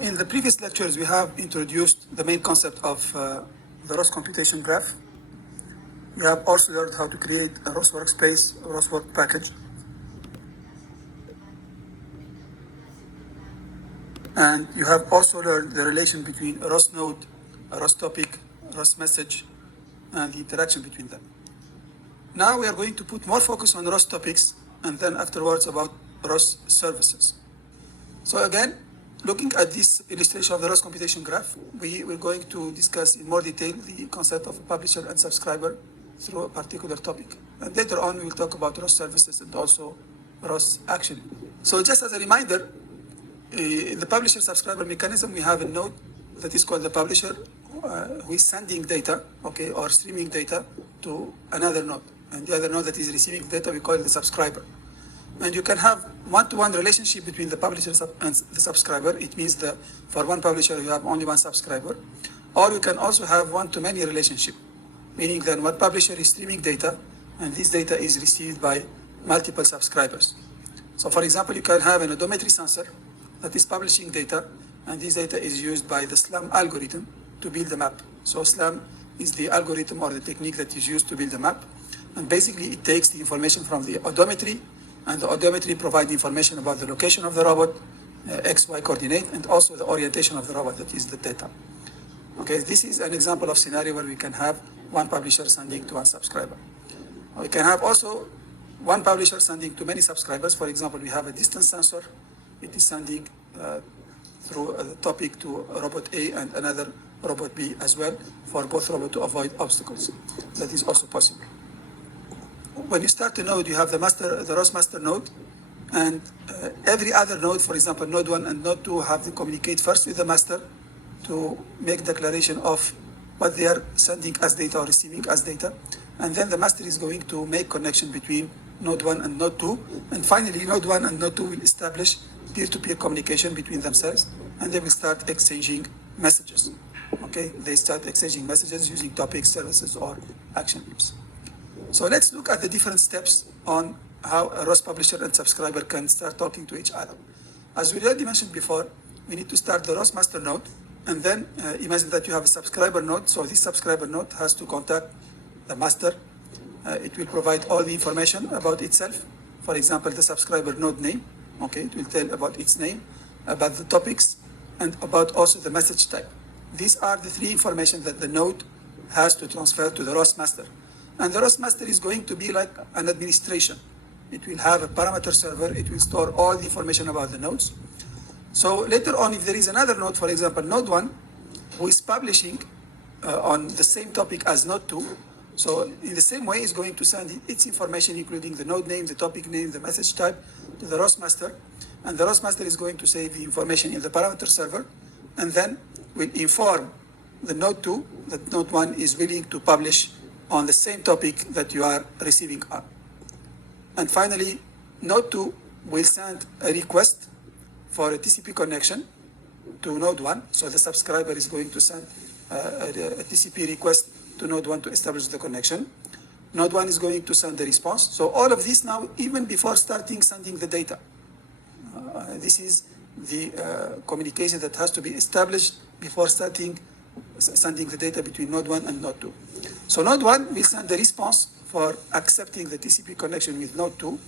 In the previous lectures, we have introduced the main concept of the ROS computation graph. We have also learned how to create a ROS workspace, a ROS work package. And you have also learned the relation between a ROS node, a ROS topic, a ROS message, and the interaction between them. Now we are going to put more focus on ROS topics and then afterwards about ROS services. So again, looking at this illustration of the ROS computation graph, we're going to discuss in more detail the concept of a publisher and subscriber through a particular topic. And later on, we'll talk about ROS services and also ROS action. So just as a reminder, in the publisher subscriber mechanism, we have a node that is called the publisher, who is sending data, okay, or streaming data to another node. And the other node that is receiving data, we call it the subscriber. And you can have one-to-one relationship between the publisher and the subscriber. It means that for one publisher, you have only one subscriber. Or you can also have one-to-many relationship, meaning that one publisher is streaming data, and this data is received by multiple subscribers. So for example, you can have an odometry sensor that is publishing data, and this data is used by the SLAM algorithm to build the map. So SLAM is the algorithm or the technique that is used to build the map. And basically, it takes the information from the odometry, and the odometry provides information about the location of the robot, X, Y coordinate, and also the orientation of the robot, that is the theta. Okay, this is an example of scenario where we can have one publisher sending to one subscriber. We can have also one publisher sending to many subscribers. For example, we have a distance sensor. It is sending through a topic to robot A and another robot B as well, for both robots to avoid obstacles. That is also possible. When you start a node, you have the ROS master node, and every other node, for example, node 1 and node 2, have to communicate first with the master to make declaration of what they are sending as data or receiving as data. And then the master is going to make connection between node 1 and node 2. And finally, node 1 and node 2 will establish peer-to-peer communication between themselves, and they will start exchanging messages. Okay, they start exchanging messages using topics, services, or action groups. So let's look at the different steps on how a ROS publisher and subscriber can start talking to each other. As we already mentioned before, we need to start the ROS master node, and then imagine that you have a subscriber node. So this subscriber node has to contact the master. It will provide all the information about itself. For example, the subscriber node name. Okay, it will tell about its name, about the topics, and about also the message type. These are the three information that the node has to transfer to the ROS master. And the ROS master is going to be like an administration. It will have a parameter server. It will store all the information about the nodes. So later on, if there is another node, for example, node 1, who is publishing on the same topic as node 2, so in the same way, it's going to send its information, including the node name, the topic name, the message type, to the ROS master. And the ROS master is going to save the information in the parameter server, and then will inform the node 2 that node 1 is willing to publish on the same topic that you are receiving on. And finally, node 2 will send a request for a TCP connection to node 1. So the subscriber is going to send a TCP request to node 1 to establish the connection. Node 1 is going to send the response. So all of this now, even before starting sending the data. This is the communication that has to be established before starting sending the data between node 1 and node 2. So node 1 will send the response for accepting the TCP connection with node 2.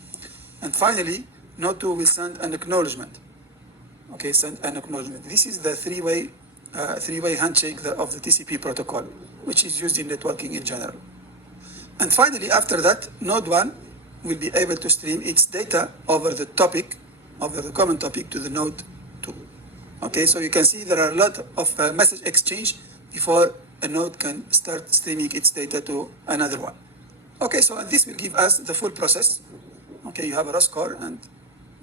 And finally, node 2 will send an acknowledgement. Okay, send an acknowledgement. This is the three-way handshake of the TCP protocol, which is used in networking in general. And finally, after that, node 1 will be able to stream its data over the topic, over the common topic, to the node 2. Okay, so you can see there are a lot of message exchange before a node can start streaming its data to another one. Okay, so this will give us the full process. Okay, you have a ROS core, and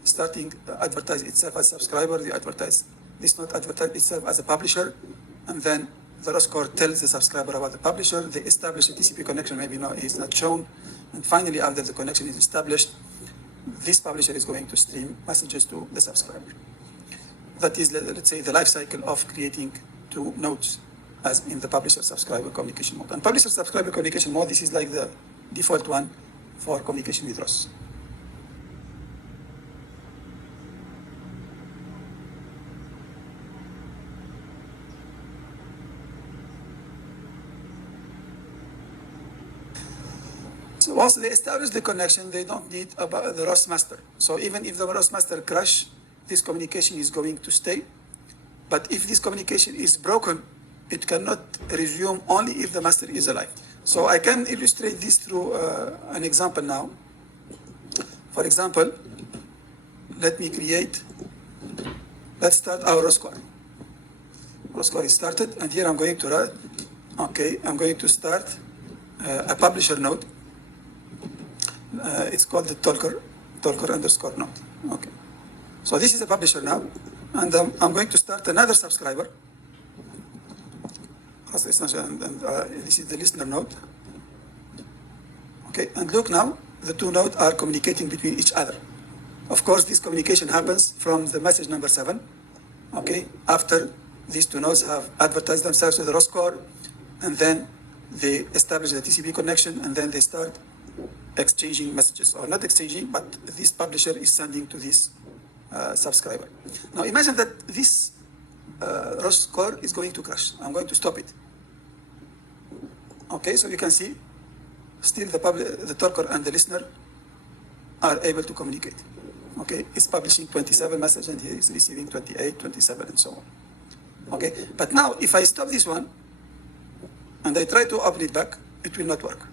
starting advertise itself as subscriber, you advertise this node advertise itself as a publisher, and then the ROS core tells the subscriber about the publisher. They establish a TCP connection, maybe no, it's not shown. And finally, after the connection is established, this publisher is going to stream messages to the subscriber. That is, let's say, the life cycle of creating two nodes as in the publisher-subscriber communication mode. And publisher-subscriber communication mode, this is like the default one for communication with ROS. So once they establish the connection, they don't need the ROS master. So even if the ROS master crash, this communication is going to stay. But if this communication is broken, it cannot resume only if the master is alive. So I can illustrate this through an example now. For example, let's start our ROS core. ROS core is started, and here I'm going to write, I'm going to start a publisher node. It's called the Talker underscore node. Okay. So this is a publisher now, and I'm going to start another subscriber. This is the listener node. Okay, and look now, the two nodes are communicating between each other. Of course, this communication happens from the message number 7. Okay, after these two nodes have advertised themselves to the ROS core, and then they establish the TCP connection, and then they start exchanging messages, or not exchanging, but this publisher is sending to this subscriber. Now imagine that this ROS core is going to crash. I'm going to stop it. Okay, so you can see still the talker and the listener are able to communicate. Okay, it's publishing 27 messages and he is receiving 28, 27, and so on. Okay, but now if I stop this one and I try to open it back, it will not work.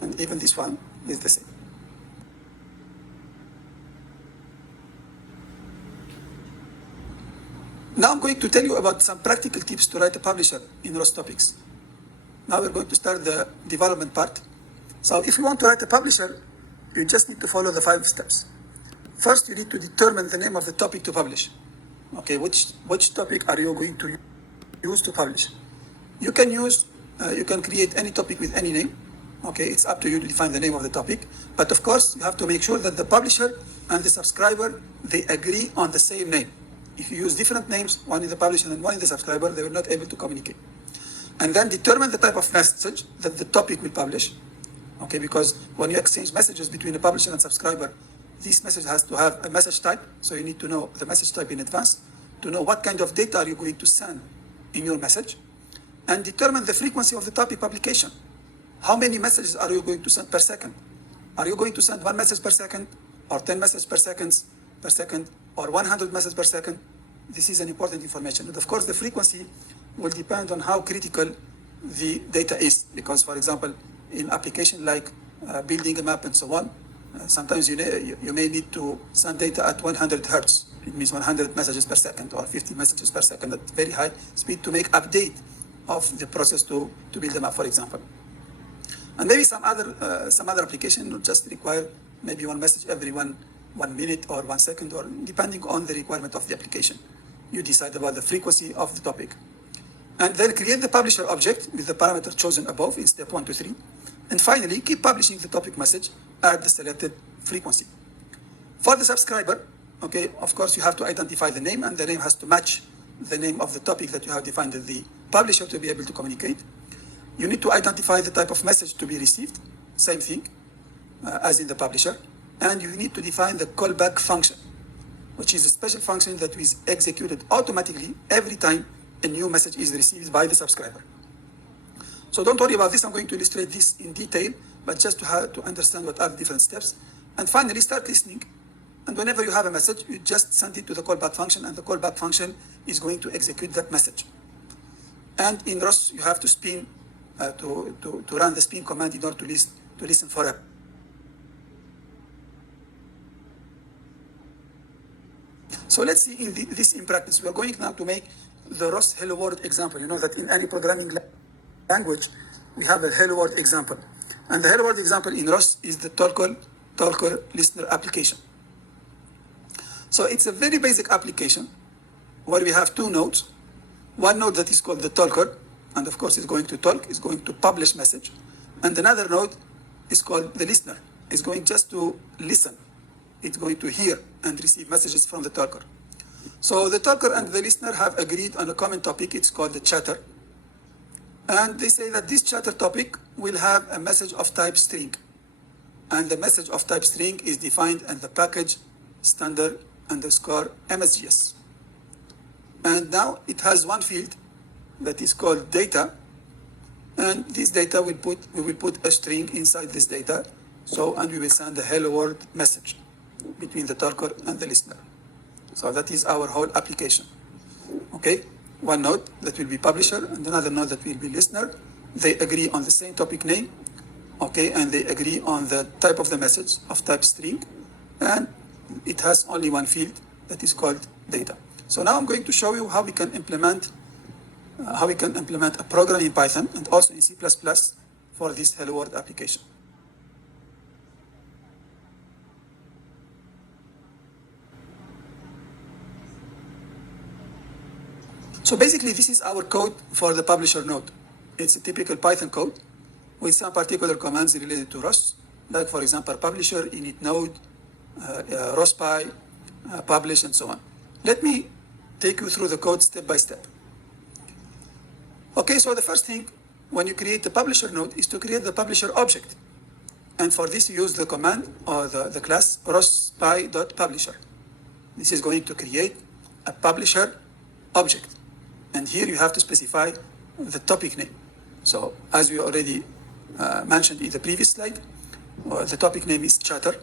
And even this one is the same. Now I'm going to tell you about some practical tips to write a publisher in ROS topics. Now we're going to start the development part. So if you want to write a publisher, you just need to follow the 5 steps. First, you need to determine the name of the topic to publish. Okay, which topic are you going to use to publish? You can create any topic with any name. Okay, it's up to you to define the name of the topic. But of course, you have to make sure that the publisher and the subscriber, they agree on the same name. If you use different names, one in the publisher and one in the subscriber, they will not able to communicate. And then determine the type of message that the topic will publish. Okay, because when you exchange messages between the publisher and subscriber, this message has to have a message type. So you need to know the message type in advance to know what kind of data are you going to send in your message, and determine the frequency of the topic publication. How many messages are you going to send per second? Are you going to send 1 message per second, or 10 messages per second, or 100 messages per second? This is an important information. And of course, the frequency will depend on how critical the data is. Because, for example, in application like building a map and so on, sometimes you may need to send data at 100 hertz. It means 100 messages per second or 50 messages per second at very high speed to make update of the process to build a map, for example. And maybe some other application will just require maybe 1 message every 1 minute or 1 second, or depending on the requirement of the application. You decide about the frequency of the topic. And then create the publisher object with the parameter chosen above in step 1 to 3. And finally, keep publishing the topic message at the selected frequency. For the subscriber, okay, of course, you have to identify the name, and the name has to match the name of the topic that you have defined in the publisher to be able to communicate. You need to identify the type of message to be received, same thing as in the publisher. And you need to define the callback function, which is a special function that is executed automatically every time a new message is received by the subscriber. So don't worry about this. I'm going to illustrate this in detail, but just to understand what are the different steps. And finally, start listening. And whenever you have a message, you just send it to the callback function, and the callback function is going to execute that message. And in ROS, you have to spin, to run the spin command in order to listen forever. So let's see this in practice. We are going now to make the ROS Hello World example. You know that in any programming language, we have a Hello World example. And the Hello World example in ROS is the Talker listener application. So it's a very basic application where we have 2 nodes. One node that is called the Talker, and of course is going to talk, is going to publish message. And another node is called the Listener. It's going just to listen. It's going to hear and receive messages from the talker. So the talker and the listener have agreed on a common topic. It's called the chatter. And they say that this chatter topic will have a message of type string. And the message of type string is defined in the package standard underscore MSGS. And now it has one field that is called data. And this data we will put a string inside this data. So, and we will send a hello world message between the talker and the listener. So that is our whole application. Okay, one node that will be publisher and another node that will be listener. They agree on the same topic name, okay, and they agree on the type of the message of type string, and it has only one field that is called data. So now I'm going to show you how we can implement a program in Python and also in C++ for this hello world application. So basically, this is our code for the publisher node. It's a typical Python code with some particular commands related to ROS, like for example, publisher, init node, ROS.py, publish, and so on. Let me take you through the code step by step. Okay, so the first thing when you create the publisher node is to create the publisher object. And for this, you use the command or the class ROS.py.publisher. This is going to create a publisher object. And here you have to specify the topic name. So as we already mentioned in the previous slide, the topic name is chatter,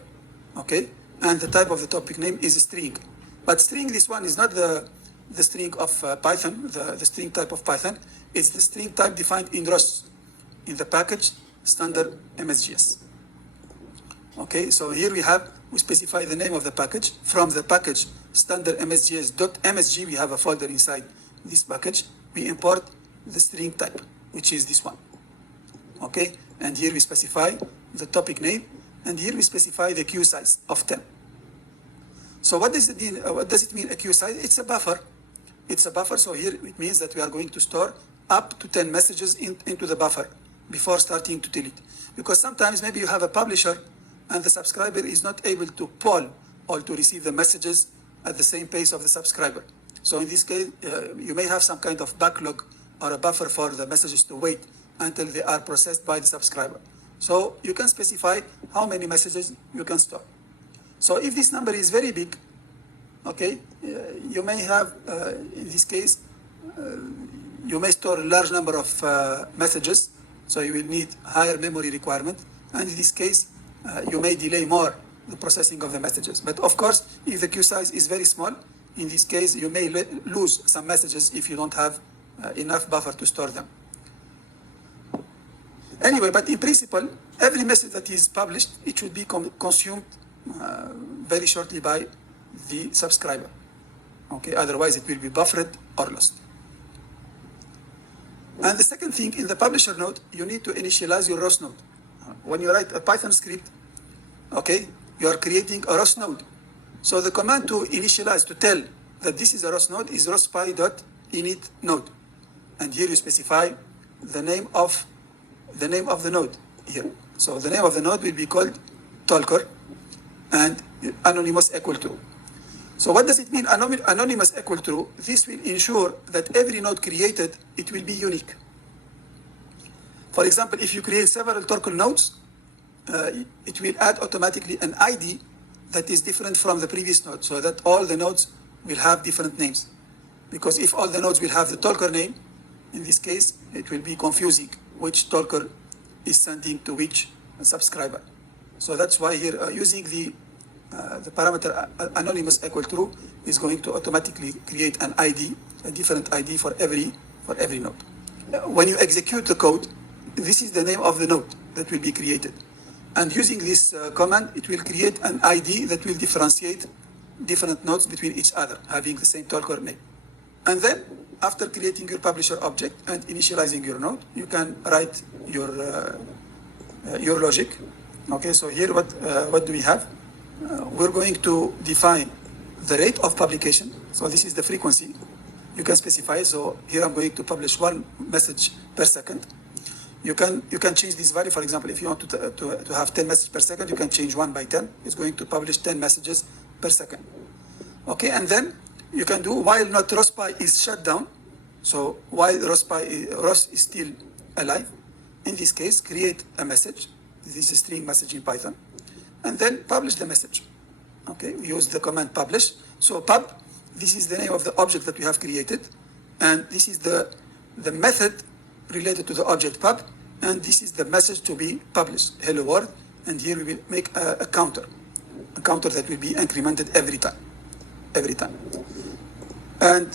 okay? And the type of the topic name is a string. But string, this one is not the string of Python, the string type of Python. It's the string type defined in ROS, in the package standard MSGS. Okay, so here we specify the name of the package. From the package standard MSGS.msg, we have a folder inside this package. We import the string type, which is this one. Okay, and here we specify the topic name, and here we specify the queue size of 10. So what does it mean? What does it mean, a queue size? It's a buffer. It's a buffer, so here it means that we are going to store up to 10 messages into the buffer before starting to delete. Because sometimes maybe you have a publisher and the subscriber is not able to poll or to receive the messages at the same pace of the subscriber. So in this case, you may have some kind of backlog or a buffer for the messages to wait until they are processed by the subscriber. So you can specify how many messages you can store. So if this number is very big, okay, you may have, in this case, you may store a large number of messages, so you will need higher memory requirement. And in this case, you may delay more the processing of the messages. But of course, if the queue size is very small, in this case, you may lose some messages if you don't have enough buffer to store them. Anyway, but in principle, every message that is published, it should be consumed very shortly by the subscriber. Okay, otherwise it will be buffered or lost. And the second thing, in the publisher node, you need to initialize your ROS node. When you write a Python script, okay, you are creating a ROS node. So the command to initialize, to tell that this is a ROS node, is ROS.py.init node. And here you specify the name of the node here. So the name of the node will be called talker and anonymous equal to. So what does it mean, anonymous equal to? This will ensure that every node created, it will be unique. For example, if you create several talker nodes, it will add automatically an ID that is different from the previous node, so that all the nodes will have different names. Because if all the nodes will have the talker name, in this case, it will be confusing which talker is sending to which subscriber. So that's why here using the parameter anonymous equal true is going to automatically create an ID, a different ID for every node. When you execute the code, this is the name of the node that will be created. And using this command, it will create an ID that will differentiate different nodes between each other, having the same talker name. And then, after creating your publisher object and initializing your node, you can write your logic. Okay, so here what do we have? We're going to define the rate of publication. So this is the frequency. You can specify. So here I'm going to publish one message per second. You can change this value. For example, if you want to have 10 messages per second, you can change 1 by 10. It's going to publish 10 messages per second. Okay, and then you can do while not ROS.py is shut down. So while ROS is still alive, in this case, create a message. This is a string message in Python, and then publish the message. Okay, we use the command publish. So pub, this is the name of the object that we have created, and this is the method related to the object pub, and this is the message to be published. Hello world, and here we will make a counter that will be incremented every time. And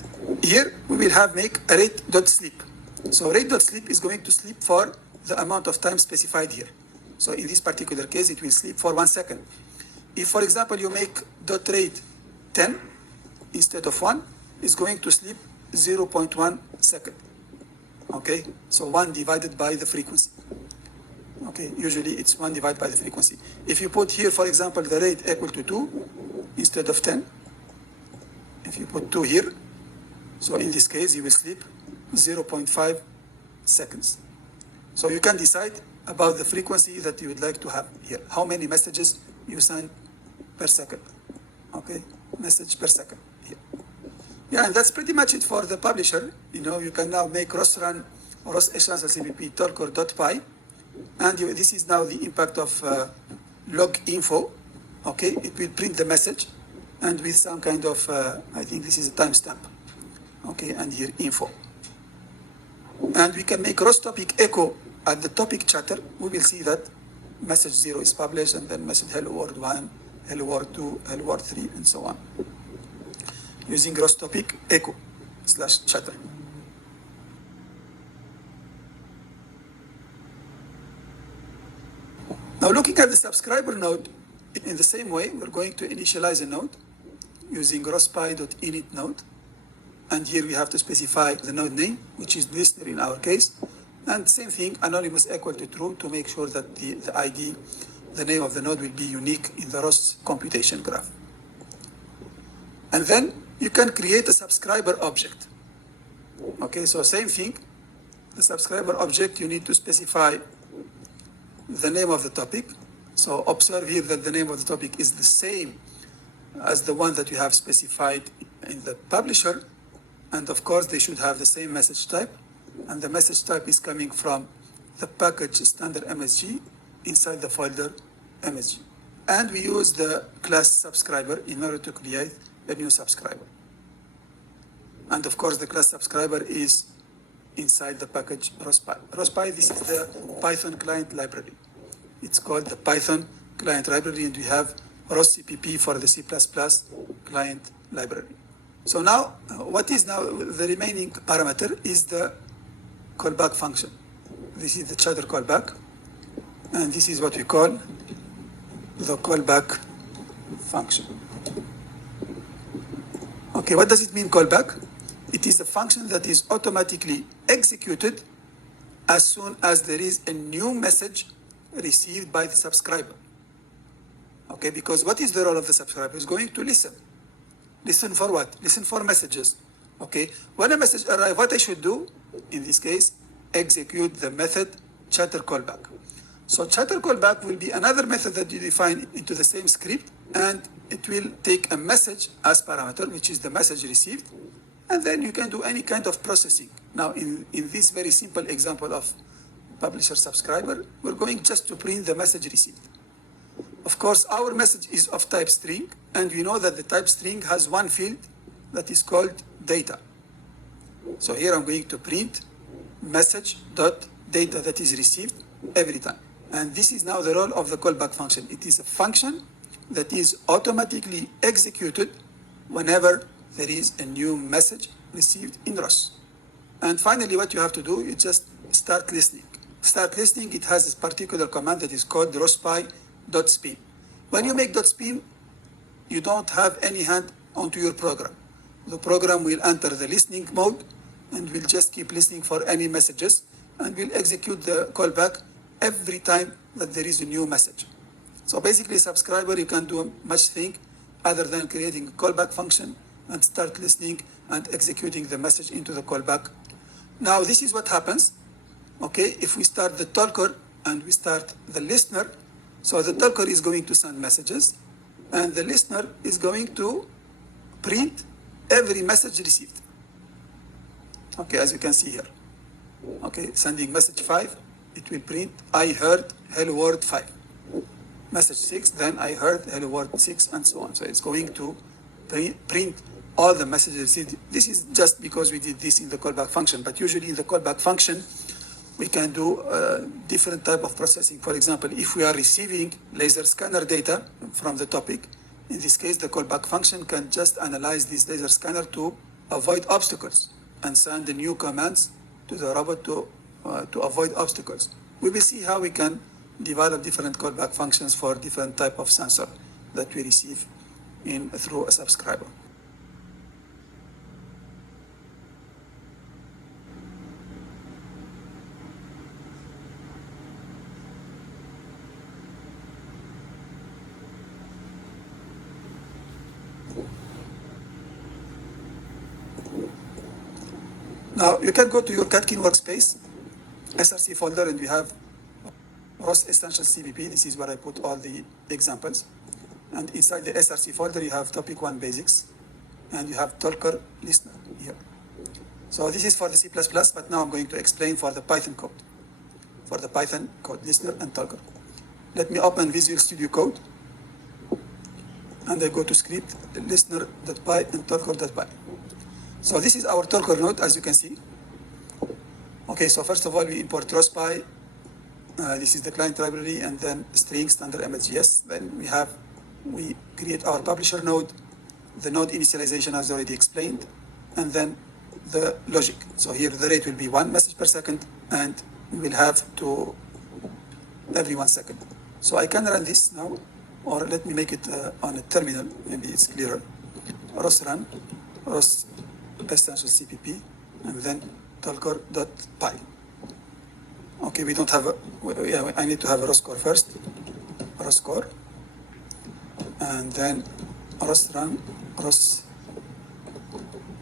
here we will have make a rate.sleep. So rate.sleep is going to sleep for the amount of time specified here. So in this particular case, it will sleep for 1 second. If, for example, you make dot rate 10 instead of 1, it's going to sleep 0.1 second. Okay, so 1 divided by the frequency. Okay, usually it's 1 divided by the frequency. If you put here, for example, the rate equal to 2 instead of 10, if you put 2 here, so in this case, you will sleep 0.5 seconds. So you can decide about the frequency that you would like to have here. How many messages you send per second. Okay, message per second here. Yeah, and that's pretty much it for the publisher. You know, you can now make rosrun or rosächlanzlcpp talker.py, and this is now the impact of log info. Okay, it will print the message, and with some kind of I think this is a timestamp. Okay, and here info. And we can ross topic echo at the topic chatter. We will see that message 0 is published, and then message hello world 1, hello world 2, hello world 3, and so on, using ross topic echo / chatter. Now looking at the subscriber node, in the same way, we're going to initialize a node using rospy.init node. And here we have to specify the node name, which is listener in our case. And same thing, anonymous equal to true, to make sure that the ID, the name of the node, will be unique in the ROS computation graph. And then you can create a subscriber object. Okay, so same thing, the subscriber object, you need to specify the name of the topic. So observe here that the name of the topic is the same as the one that you have specified in the publisher. And of course, they should have the same message type. And the message type is coming from the package standard MSG inside the folder MSG. And we use the class subscriber in order to create a new subscriber. And of course, the class subscriber is inside the package rospy. Rospy, this is the Python client library. It's called the Python client library, and we have rosscpp for the C++ client library. So now, what is now the remaining parameter is the callback function. This is the chatter callback, and this is what we call the callback function. Okay, what does it mean, callback? It is a function that is automatically executed as soon as there is a new message received by the subscriber. Okay, because what is the role of the subscriber? Is going to listen. Listen for what? Listen for messages. Okay, when a message arrives, what I should do, in this case, execute the method chatter callback. So chatter callback will be another method that you define into the same script, and it will take a message as parameter, which is the message received, and then you can do any kind of processing. Now, in this very simple example of publisher subscriber, we're going just to print the message received. Of course, our message is of type string, and we know that the type string has one field that is called data. So here I'm going to print message.data that is received every time. And this is now the role of the callback function. It is a function that is automatically executed whenever there is a new message received in ROS. And finally, what you have to do is just start listening. Start listening, it has this particular command that is called rospy.spin. When you make .spin, you don't have any hand onto your program. The program will enter the listening mode and will just keep listening for any messages, and will execute the callback every time that there is a new message. So basically, subscriber, you can do much thing other than creating a callback function and start listening and executing the message into the callback. Now, this is what happens. Okay, if we start the talker and we start the listener, so the talker is going to send messages, and the listener is going to print every message received. Okay, as you can see here. Okay, sending message 5, it will print, I heard hello world 5. Message 6, then I heard hello world 6, and so on. So it's going to print all the messages received. This is just because we did this in the callback function, but usually in the callback function, we can do different type of processing. For example, if we are receiving laser scanner data from the topic, in this case, the callback function can just analyze this laser scanner to avoid obstacles and send the new commands to the robot to avoid obstacles. We will see how we can develop different callback functions for different type of sensor that we receive through a subscriber. Now you can go to your Catkin workspace, SRC folder, and we have ROS Essential CVP. This is where I put all the examples. And inside the SRC folder, you have topic 1 basics, and you have Talker listener here. So this is for the C++, but now I'm going to explain for the Python code. For the Python code, listener and Talker. Let me open Visual Studio Code, and I go to script, listener.py and talker.py. So this is our Talker node, as you can see. Okay, so first of all, we import ROS.py. This is the client library, and then strings under MSGS. Then we create our publisher node, the node initialization as already explained, and then the logic. So here the rate will be 1 message per second, and we will have to every 1 second. So I can run this now, or let me make it on a terminal, maybe it's clearer. ROS run, ROS Essential CPP, and then talker.py. Okay, we don't have I need to have a ROS core first, ROS core, and then ROS run, ROS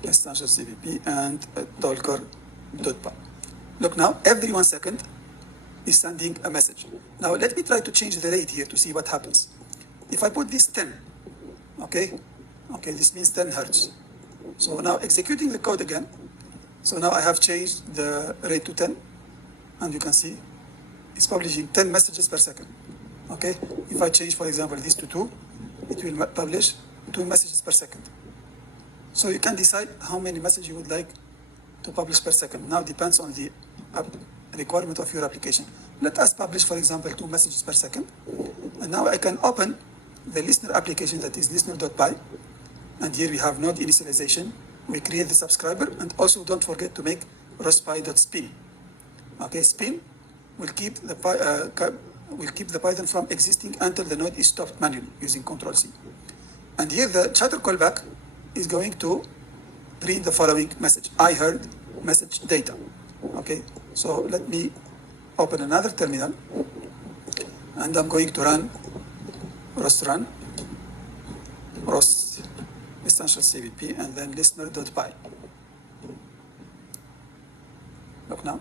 Essential CPP, and talker.py. Look now, every 1 second is sending a message. Now let me try to change the rate here to see what happens. If I put this 10, okay, this means 10 hertz. So now executing the code again. So now I have changed the rate to 10, and you can see it's publishing 10 messages per second. Okay, if I change, for example, this to 2, it will publish 2 messages per second. So you can decide how many messages you would like to publish per second. Now it depends on the requirement of your application. Let us publish, for example, 2 messages per second. And now I can open the listener application, that is listener.py. And here we have node initialization. We create the subscriber, and also don't forget to make rospy.spin. Okay, spin will keep the Python from existing until the node is stopped manually using Ctrl+C. And here the chatter callback is going to print the following message: I heard message data. Okay, so let me open another terminal, and I'm going to run ROS run, ROS Essential CVP, and then listener.py. Look now,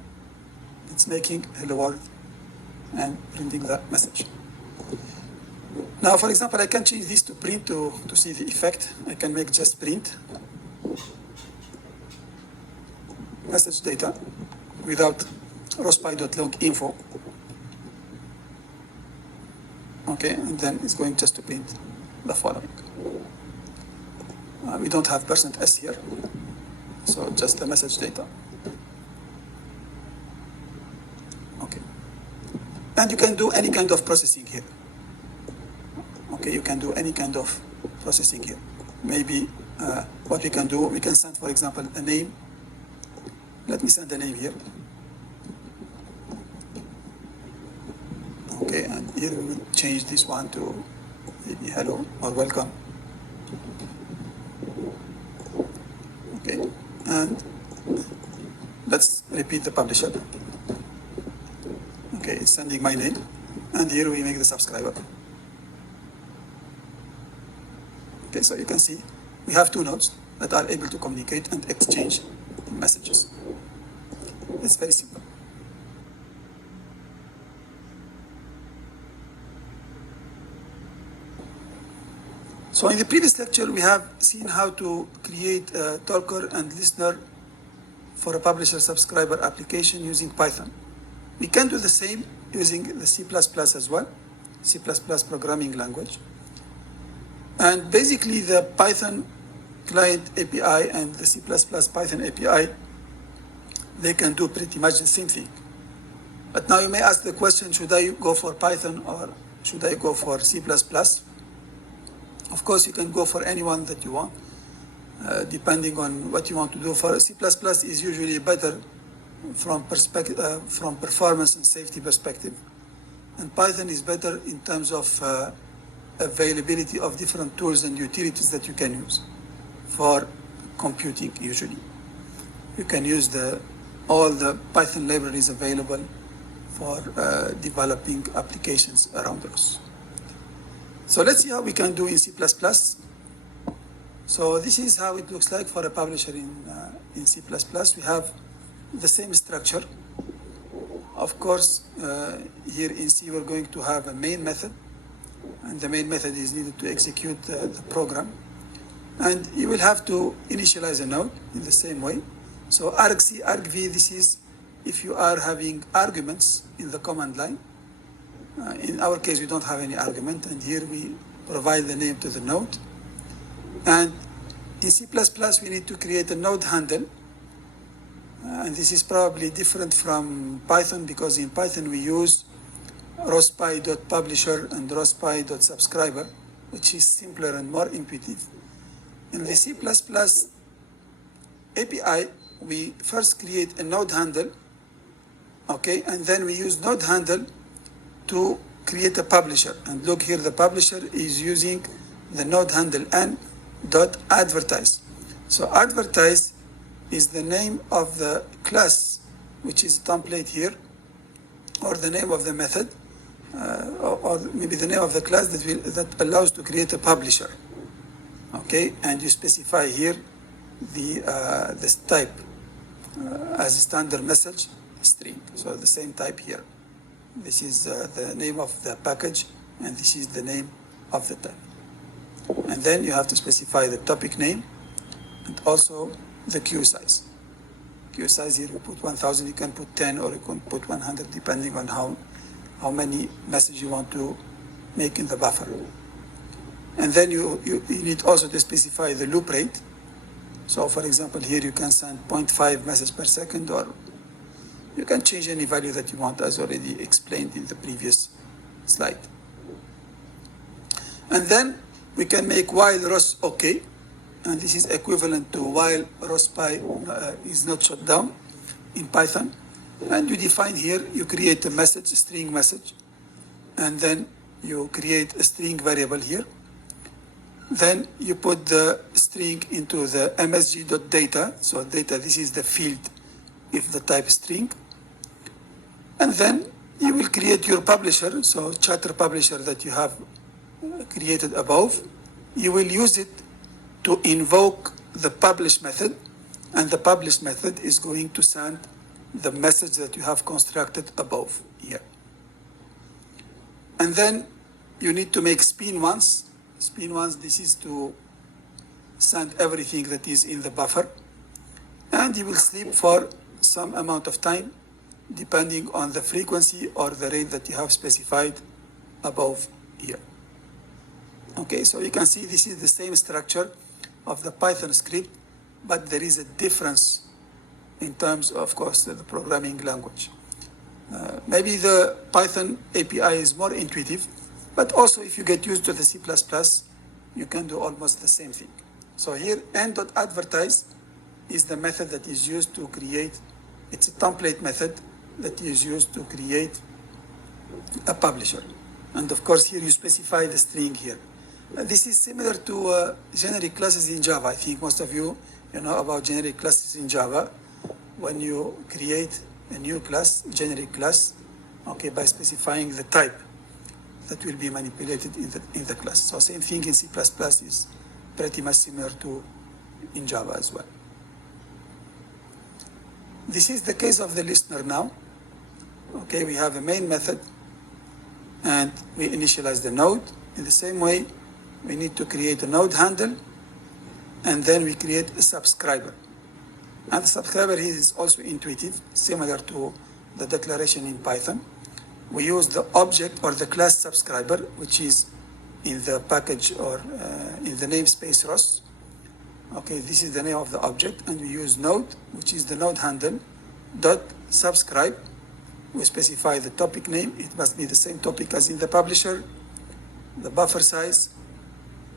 it's making hello world and printing that message. Now, for example, I can change this to print to see the effect. I can make just print message data without rospy.log info. Okay, and then it's going just to print the following. We don't have %s here, so just the message data. Okay, and you can do any kind of processing here. Okay, you can do any kind of processing here. Maybe what we can do, we can send, for example, a name. Let me send a name here. Okay, and here we will change this one to maybe hello or welcome. Okay, and let's repeat the publisher. Okay, it's sending my name, and here we make the subscriber. Okay, so you can see we have 2 nodes that are able to communicate and exchange messages. It's very simple. So in the previous lecture, we have seen how to create a talker and listener for a publisher-subscriber application using Python. We can do the same using the C++ as well, C++ programming language. And basically, the Python client API and the C++ Python API, they can do pretty much the same thing. But now you may ask the question, should I go for Python or should I go for C++? Of course, you can go for any one that you want, depending on what you want to do. For C++ is usually better from performance and safety perspective. And Python is better in terms of availability of different tools and utilities that you can use for computing usually. You can use all the Python libraries available for developing applications around us. So let's see how we can do in C++. So this is how it looks like for a publisher in C++. We have the same structure. Of course, here in C we're going to have a main method, and the main method is needed to execute the program. And you will have to initialize a node in the same way. So argc, argv, this is if you are having arguments in the command line. In our case, we don't have any argument, and here we provide the name to the node. And in C++, we need to create a node handle. And this is probably different from Python, because in Python we use rospy.publisher and rospy.subscriber, which is simpler and more intuitive. In the C++ API, we first create a node handle, okay, and then we use node handle to create a publisher. And look here, the publisher is using the node handle n.advertise. So advertise is the name of the class, which is template here, or the name of the method, or maybe the name of the class that allows to create a publisher. Okay, and you specify here this type as a standard message string. So the same type here. This is the name of the package, and this is the name of the type. And then you have to specify the topic name and also the queue size. Queue size here you put 1000, you can put 10 or you can put 100 depending on how many messages you want to make in the buffer. And then you need also to specify the loop rate. So for example, here you can send 0.5 messages per second, or you can change any value that you want, as already explained in the previous slide. And then we can make while ros OK, and this is equivalent to while rospy is not shut down in Python. And you define here, you create a message, a string message, and then you create a string variable here. Then you put the string into the msg.data. So data, this is the field if the type string. And then you will create your publisher. So chatter publisher that you have created above. You will use it to invoke the publish method. And the publish method is going to send the message that you have constructed above here. And then you need to make spin once. Spin once, this is to send everything that is in the buffer. And you will sleep for some amount of time, depending on the frequency or the rate that you have specified above here. Okay, so you can see this is the same structure of the Python script, but there is a difference in terms, of course, the programming language. Maybe the Python API is more intuitive, but also if you get used to the C++, you can do almost the same thing. So here, n.advertise is the method that is used to create, it's a template method that is used to create a publisher. And of course, here you specify the string here. This is similar to generic classes in Java. I think most of you know about generic classes in Java. When you create a new class, generic class, okay, by specifying the type that will be manipulated in the class. So same thing in C++ is pretty much similar to in Java as well. This is the case of the listener now. Okay, we have a main method and we initialize the node. In the same way, we need to create a node handle, and then we create a subscriber. And the subscriber here is also intuitive, similar to the declaration in Python. We use the object or the class subscriber, which is in the package or in the namespace ROS. Okay, this is the name of the object, and we use node, which is the node handle, dot subscribe, we specify the topic name. It must be the same topic as in the publisher, the buffer size,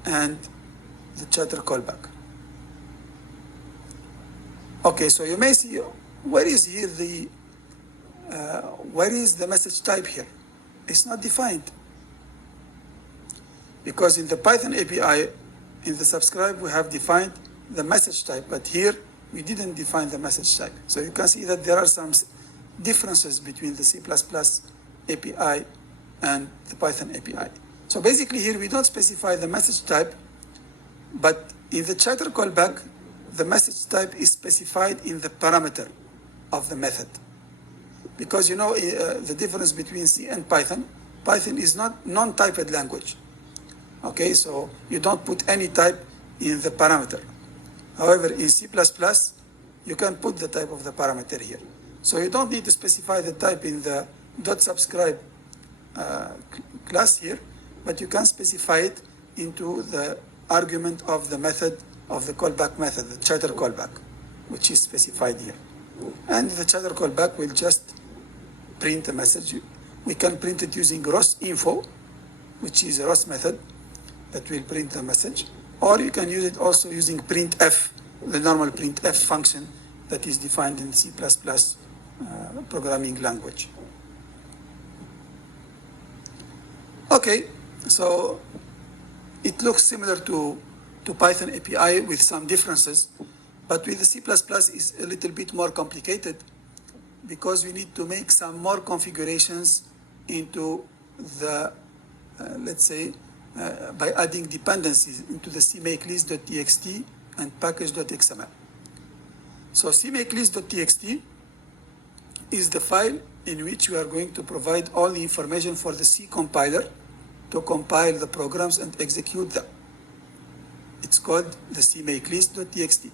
and the chatter callback. Okay, so you may see where is here where is the message type here? It's not defined. Because in the Python API, in the subscribe, we have defined the message type, but here we didn't define the message type. So you can see that there are some differences between the C++ API and the Python API. So basically here we don't specify the message type, but in the chatter callback, the message type is specified in the parameter of the method. Because you know the difference between C and Python, Python is not non-typed language. Okay, so you don't put any type in the parameter. However, in C++, you can put the type of the parameter here. So you don't need to specify the type in the .subscribe class here, but you can specify it into the argument of the method of the callback method, the chatter callback, which is specified here. And the chatter callback will just print a message. We can print it using rosinfo, which is a ROS method that will print the message, or you can use it also using printf, the normal printf function that is defined in C++ programming language. Okay, so it looks similar to Python API with some differences, but with the C++ is a little bit more complicated because we need to make some more configurations into the, let's say, by adding dependencies into the cmakelist.txt and package.xml. So cmakelist.txt is the file in which we are going to provide all the information for the C compiler to compile the programs and execute them. It's called the cmakelist.txt.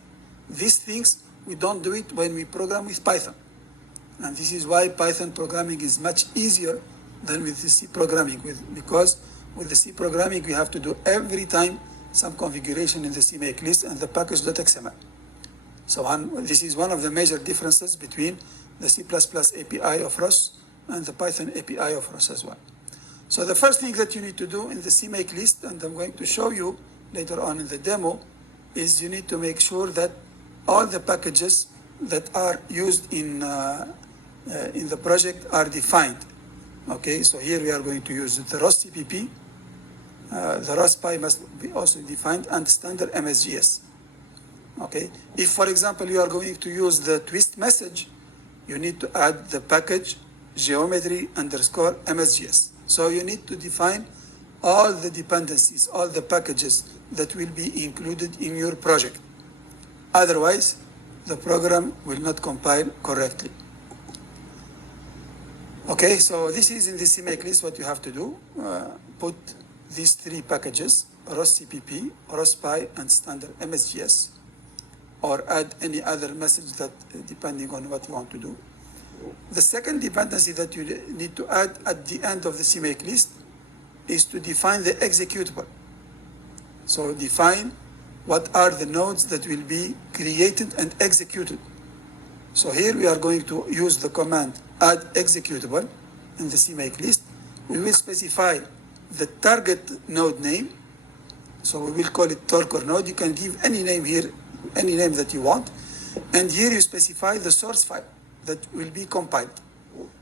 These things, we don't do it when we program with Python. And this is why Python programming is much easier than with the C programming, because with the C programming, we have to do every time some configuration in the cmakelist and the package.xml. So this is one of the major differences between the C++ API of ROS and the Python API of ROS as well. So the first thing that you need to do in the cmakelist, and I'm going to show you later on in the demo, is you need to make sure that all the packages that are used in the project are defined. Okay, so here we are going to use the ROS CPP. The ROS-Py must be also defined, and standard MSGS. Okay, if for example you are going to use the twist message, you need to add the package geometry_MSGS. So you need to define all the dependencies, all the packages that will be included in your project. Otherwise, the program will not compile correctly. Okay, so this is in the cmakelist what you have to do. Put these three packages, ROS CPP, ROS-Py, and standard MSGS, or add any other message that depending on what you want to do. The second dependency that you need to add at the end of the cmakelist is to define the executable. So define what are the nodes that will be created and executed. So here we are going to use the command add executable in the cmakelist. We will specify the target node name. So we will call it Tolkor node. You can give any name here, any name that you want. And here you specify the source file that will be compiled.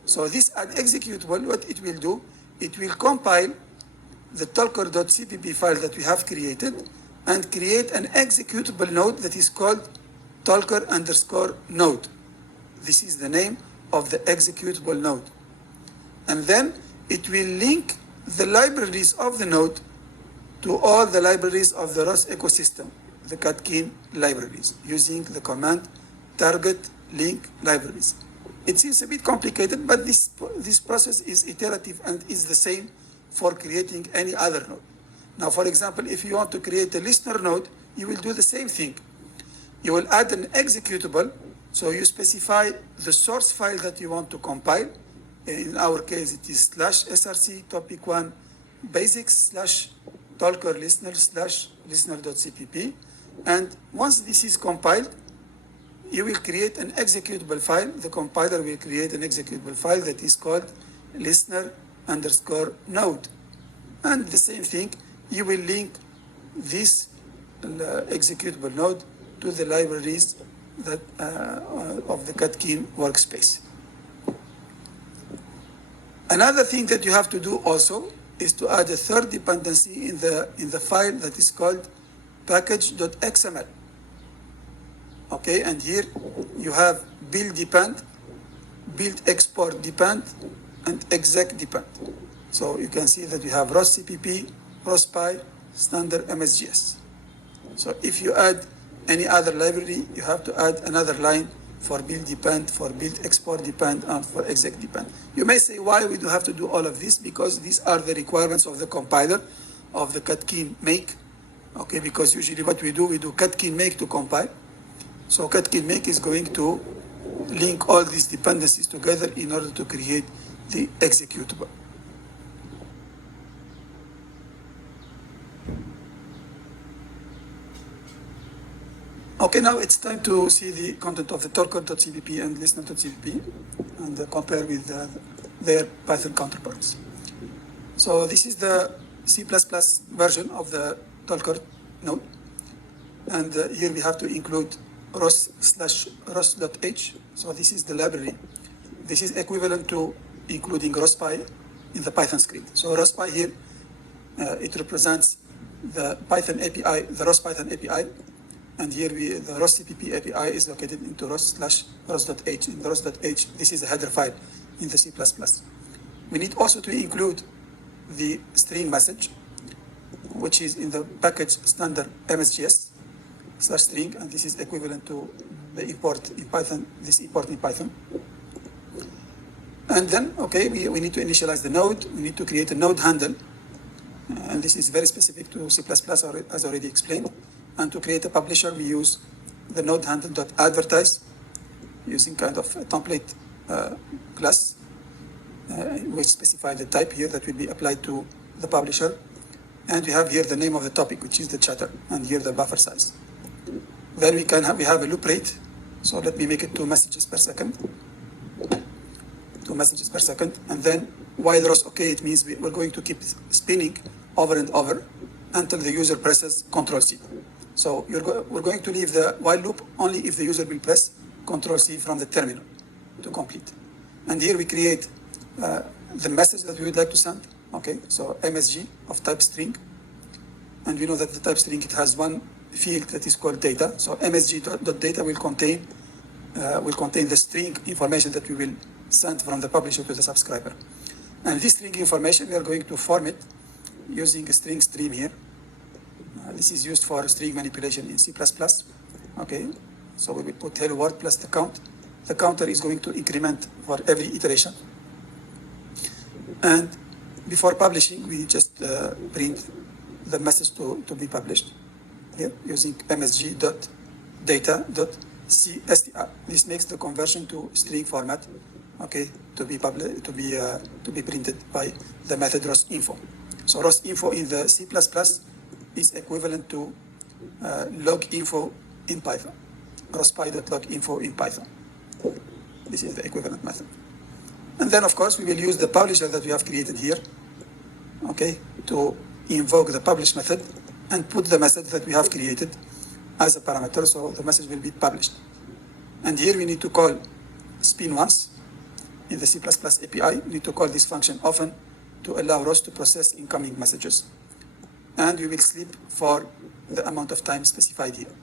So this add executable, what it will do, it will compile the tolkor.cpp file that we have created and create an executable node that is called Tolkor_node. This is the name of the executable node. And then it will link the libraries of the node to all the libraries of the ROS ecosystem, the Catkin libraries, using the command target link libraries. It seems a bit complicated, but this process is iterative and is the same for creating any other node. Now, for example, if you want to create a listener node, you will do the same thing. You will add an executable, so you specify the source file that you want to compile. In our case, it is /src topic1 basics/tolkor listener/listener.cpp. And once this is compiled, you will create an executable file. The compiler will create an executable file that is called listener_node. And the same thing, you will link this executable node to the libraries that of the Catkin workspace. Another thing that you have to do also is to add a third dependency in the file that is called package.xml. Okay, and here you have build depend, build export depend, and exec depend. So you can see that you have ROS CPP, ROS PI, standard MSGS. So if you add any other library, you have to add another line for build depend, for build export depend, and for exec depend. You may say, why we do have to do all of this? Because these are the requirements of the compiler of the Catkin make. Okay, because usually what we do Catkin make to compile. So Catkin make is going to link all these dependencies together in order to create the executable. Okay, now it's time to see the content of the Tolkien.cpp and listener.cpp and compare with their Python counterparts. So this is the C++ version of the Tolkien node. And here we have to include ROS/ROS.h. So this is the library. This is equivalent to including ROS_PY in the Python script. So ROS_PY here, it represents the Python API, the ROS Python API. And here the ROS CPP API is located into ROS/ROS.h. In the ROS.h, this is a header file in the C++. We need also to include the string message, which is in the package standard MSGS/string, and this is equivalent to the import in Python, this import in Python. And then, okay, we need to initialize the node. We need to create a node handle, and this is very specific to C++, as already explained. And to create a publisher, we use the node handle.advertise using kind of a template class, which specifies the type here that will be applied to the publisher. And we have here the name of the topic, which is the chatter, and here the buffer size. Then we have a loop rate. So let me make it 2 messages per second. 2 messages per second. And then while ROS OK, it means we're going to keep spinning over and over until the user presses Ctrl+C. So we're going to leave the while loop only if the user will press Ctrl+C from the terminal to complete. And here we create the message that we would like to send. Okay, so MSG of type string. And we know that the type string, it has one field that is called data. So MSG.data will contain the string information that we will send from the publisher to the subscriber. And this string information, we are going to form it using a string stream here. This is used for string manipulation in C++. Okay, so we will put hello world plus the count. The counter is going to increment for every iteration. And before publishing, we just print the message to be published here using msg.data.cstr. This makes the conversion to string format, okay, to be printed by the method ROSInfo. So ROSInfo in the C++ is equivalent to loginfo in Python. ROSPy.loginfo in Python. This is the equivalent method. And then, of course, we will use the publisher that we have created here, okay, to invoke the publish method and put the message that we have created as a parameter, so the message will be published. And here we need to call spin once in the C++ API. We need to call this function often to allow ROS to process incoming messages. And we will sleep for the amount of time specified here.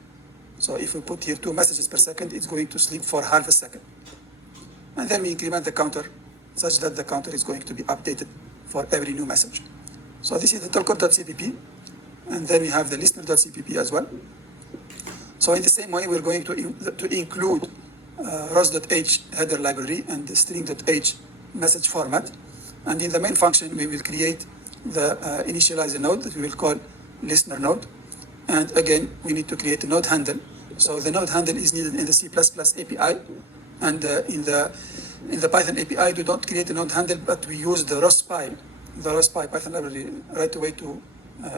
So if we put here 2 messages per second, it's going to sleep for half a second. And then we increment the counter such that the counter is going to be updated for every new message. So this is the Tolkien.cpp, and then we have the listener.cpp as well. So in the same way, we're going to include ROS.h header library and the string.h message format. And in the main function, we will create the initializer node that we will call listener node. And again, we need to create a node handle. So the node handle is needed in the C++ API. And in the Python API, we don't create a node handle, but we use the ROS_PY Python library right away to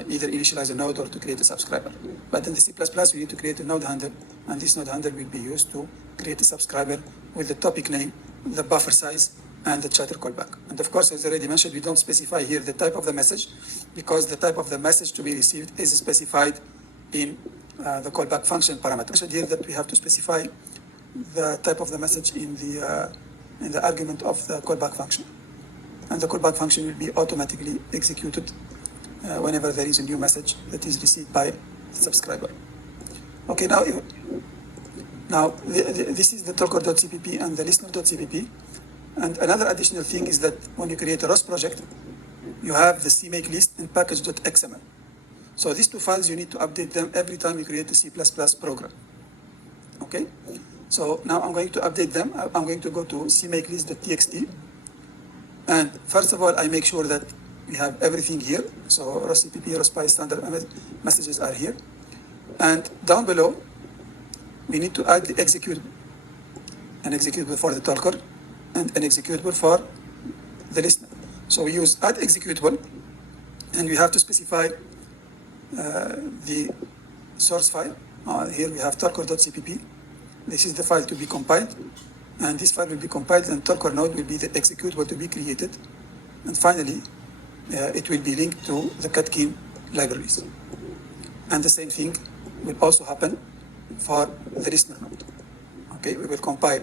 either initialize a node or to create a subscriber. But in the C++, we need to create a node handle and this node handle will be used to create a subscriber with the topic name, the buffer size, and the chatter callback. And of course, as already mentioned, we don't specify here the type of the message because the type of the message to be received is specified in the callback function parameter. I mentioned here that we have to specify the type of the message in the argument of the callback function. And the callback function will be automatically executed whenever there is a new message that is received by the subscriber. Okay, now this is the talker.cpp and the listener.cpp. And another additional thing is that when you create a ROS project, you have the CMake list and package.xml. So these two files, you need to update them every time you create a C++ program. Okay? So now I'm going to update them. I'm going to go to cmakelist.txt. And first of all, I make sure that we have everything here. So ROS-CPP, ROS-PY standard messages are here. And down below, we need to add the executable. An executable for the talker and an executable for the listener. So we use add executable, and we have to specify the source file. Here we have talker.cpp. This is the file to be compiled, and this file will be compiled, and talker node will be the executable to be created. And finally, it will be linked to the Catkin libraries. And the same thing will also happen for the listener node. Okay, we will compile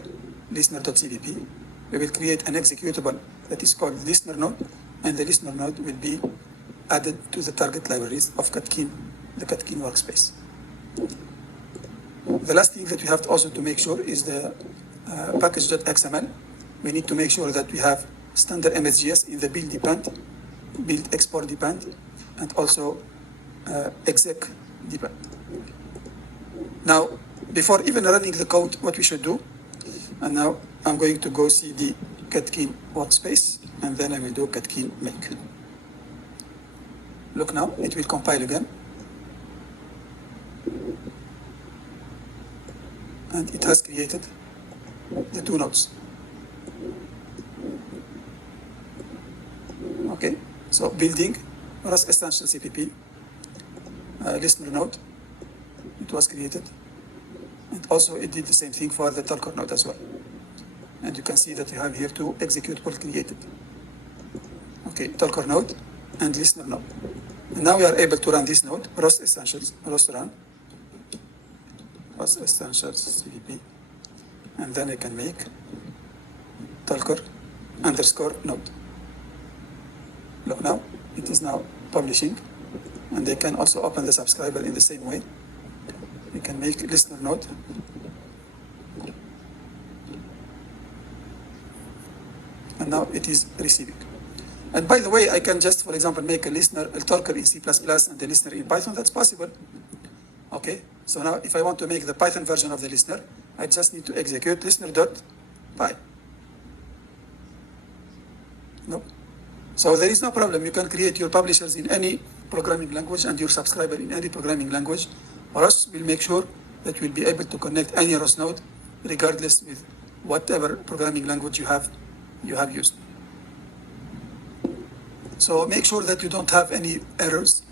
listener.cpp. We will create an executable that is called listener node, and the listener node will be added to the target libraries of Catkin, the Catkin workspace. The last thing that we have to also to make sure is the package.xml. We need to make sure that we have standard MSGS in the build depend, build export depend, and also exec depend. Now, before even running the code, what we should do, and now I'm going to go see the Catkin workspace, and then I will do Catkin make. Look now, it will compile again. And it has created the two nodes. Okay, so building ROS Essential CPP, listener node, it was created. And also it did the same thing for the talker node as well. And you can see that you have here two executables created. Okay, talker node and listener node. And now we are able to run this node, ROS Essentials, ROS run, ROS Essentials CPP. And then I can make talker underscore node. Look now, it is now publishing. And they can also open the subscriber in the same way. We can make listener node. And now it is receiving. And by the way, I can just, for example, make a listener, a talker in C++ and the listener in Python. That's possible. Okay. So now if I want to make the Python version of the listener, I just need to execute listener.py. No. So there is no problem. You can create your publishers in any programming language and your subscriber in any programming language. ROS will make sure that you'll be able to connect any ROS node, regardless with whatever programming language you have used. So make sure that you don't have any errors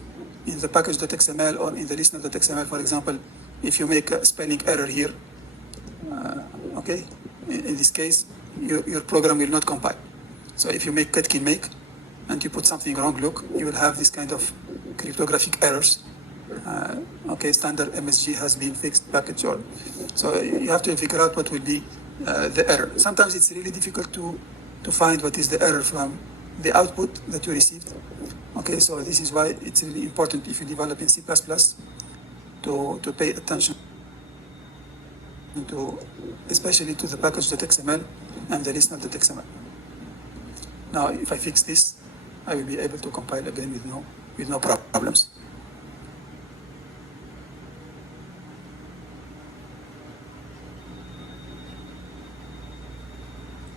in the package.xml or in the listener.xml. For example, if you make a spelling error here, okay, in this case, your program will not compile. So if you make Catkin make and you put something wrong, look, you will have this kind of cryptographic errors. Okay, standard MSG has been fixed package or so you have to figure out what will be the error. Sometimes it's really difficult to find what is the error from the output that you received. Okay, so this is why it's really important if you develop in C++ to pay attention to, especially to the package.xml and the listener.xml. Now, if I fix this, I will be able to compile again with no problems.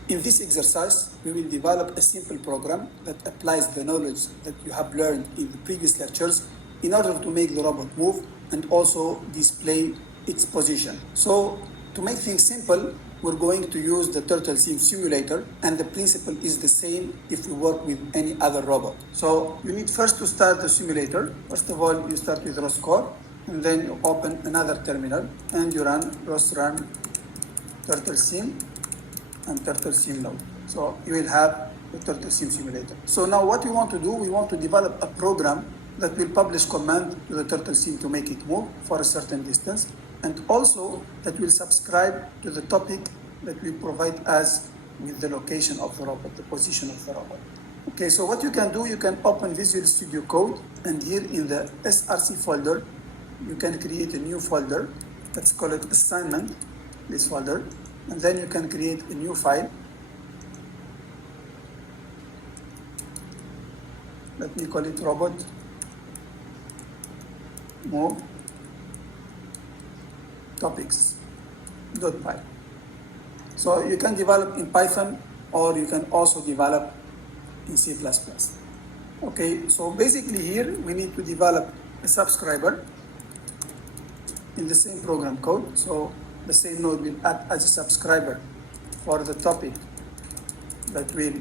In this exercise, we will develop a simple program that applies the knowledge that you have learned in the previous lectures in order to make the robot move and also display its position. So, to make things simple, we're going to use the Turtle Sim simulator, and the principle is the same if we work with any other robot. So, you need first to start the simulator. First of all, you start with ROS core, and then you open another terminal and you run run turtle sim and turtle sim node. So you will have the turtle sim simulator. So now what we want to do, we want to develop a program that will publish command to the turtle sim to make it move for a certain distance, and also that will subscribe to the topic that we provide as with the location of the robot, the position of the robot. Okay, so what you can do, you can open Visual Studio Code, and here in the SRC folder, you can create a new folder. Let's call it assignment, this folder, and then you can create a new file. Let me call it robot move topics.py. So you can develop in Python, or you can also develop in C++. Okay, so basically here we need to develop a subscriber in the same program code. So the same node will act as a subscriber for the topic that will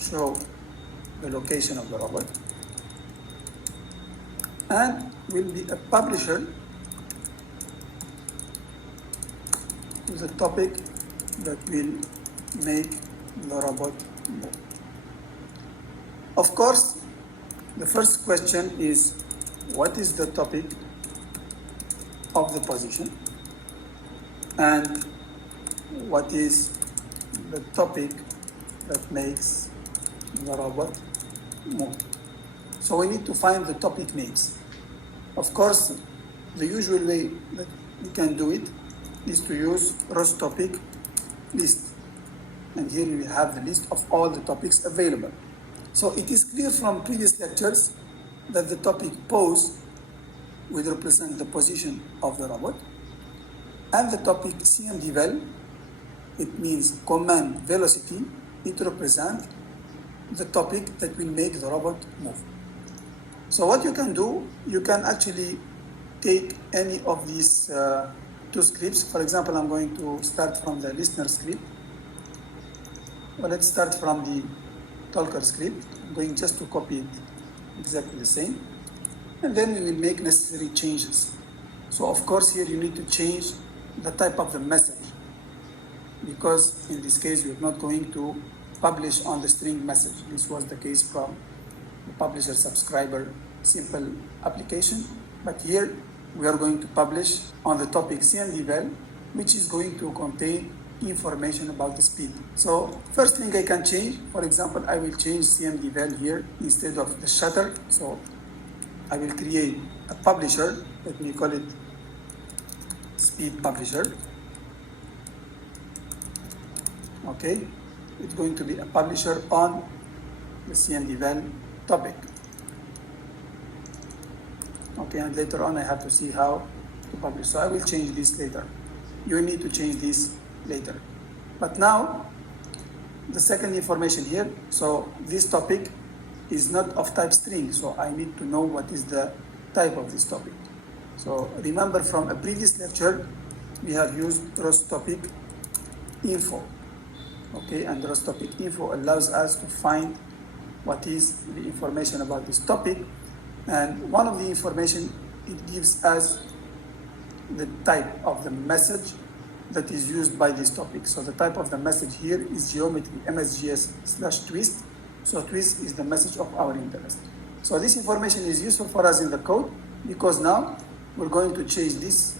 show the location of the robot, and will be a publisher to the topic that will make the robot move. Of course, the first question is, what is the topic of the position, and what is the topic that makes the robot move? So we need to find the topic names. Of course, the usual way that we can do it is to use ROS_TOPIC list, and here we have the list of all the topics available. So it is clear from previous lectures that the topic pose will represent the position of the robot, and the topic cmdval, it means command velocity, it represents the topic that will make the robot move. So what you can do, you can actually take any of these two scripts. For example, I'm going to start from the listener script. Well, let's start from the talker script. I'm going just to copy it exactly the same, and then we will make necessary changes. So of course here you need to change the type of the message, because in this case we're not going to publish on the string message. This was the case from the publisher subscriber simple application, but here we are going to publish on the topic cmdval, which is going to contain information about the speed. So first thing I can change, for example, I will change cmdval here instead of the shutter. So I will create a publisher, let me call it speed publisher. Okay, it's going to be a publisher on the cmdval topic. Okay, and later on I have to see how to publish. So I will change this later. You need to change this later. But now, the second information here, so this topic is not of type string, so I need to know what is the type of this topic. So remember from a previous lecture, we have used ROS_TOPIC info. Okay, and ROS_TOPIC info allows us to find what is the information about this topic, and one of the information, it gives us the type of the message that is used by this topic. So the type of the message here is geometry MSGS/twist. So twist is the message of our interest. So this information is useful for us in the code, because now we're going to change this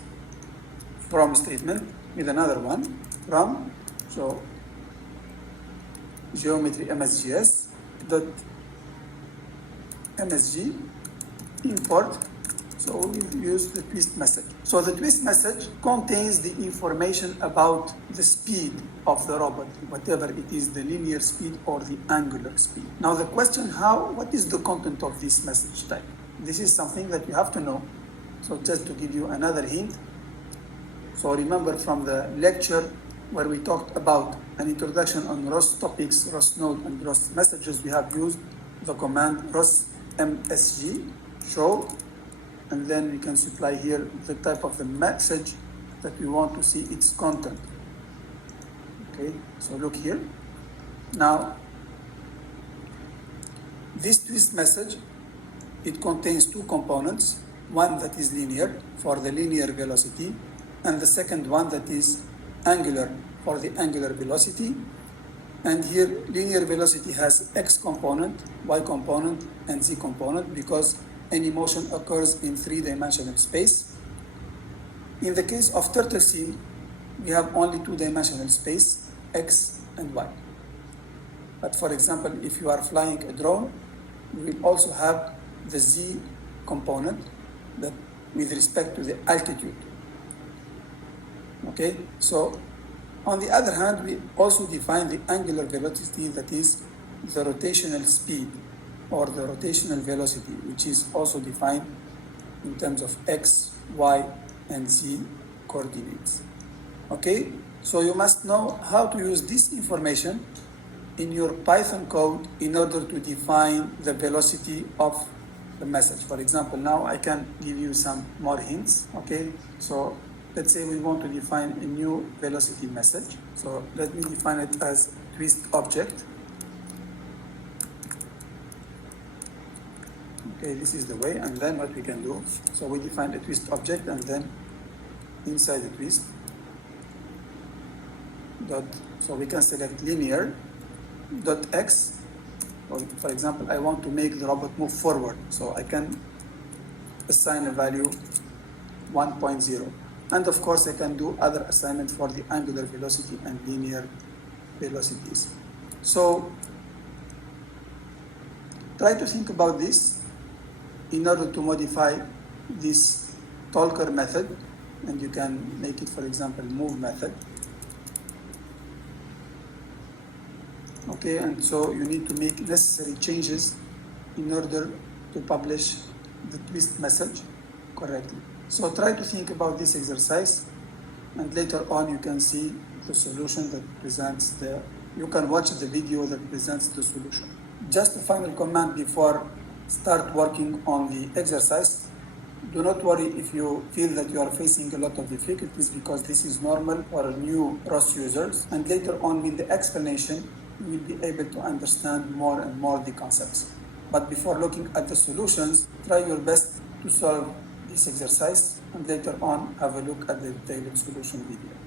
from statement with another one, from, so geometry MSGS.MSG import. So we will use the twist message. So the twist message contains the information about the speed of the robot, whatever it is, the linear speed or the angular speed. Now the question, what is the content of this message type? This is something that you have to know. So just to give you another hint. So remember from the lecture where we talked about an introduction on ROS topics, ROS node, and ROS messages, we have used the command ROS_MSG show, and then we can supply here the type of the message that we want to see its content. Okay, so look here. Now, this twist message, it contains two components. one that is linear for the linear velocity, and the second one that is angular for the angular velocity. And here linear velocity has x component, y component, and z component because any motion occurs in three-dimensional space. In the case of turtle scene, we have only two-dimensional space, x and y. But for example, if you are flying a drone, you will also have the z component that with respect to the altitude. Okay, so on the other hand, we also define the angular velocity, that is the rotational speed or the rotational velocity, which is also defined in terms of x, y, and z coordinates. Okay, so you must know how to use this information in your Python code in order to define the velocity of the message. For example, now I can give you some more hints. Okay, so let's say we want to define a new velocity message. So let me define it as twist object. Okay, this is the way, and then what we can do. So we define a twist object, and then inside the twist dot, so we can select linear dot x. Or for example, I want to make the robot move forward, so I can assign a value 1.0. And of course, I can do other assignments for the angular velocity and linear velocities. So try to think about this in order to modify this Tolker method, and you can make it, for example, move method. Okay, and so you need to make necessary changes in order to publish the twist message correctly. So try to think about this exercise, and later on you can see the solution that presents you can watch the video that presents the solution. Just a final comment before start working on the exercise. Do not worry if you feel that you are facing a lot of difficulties, because this is normal for new ROS users, and later on with the explanation you will be able to understand more and more the concepts. But before looking at the solutions, try your best to solve this exercise, and later on have a look at the detailed solution video.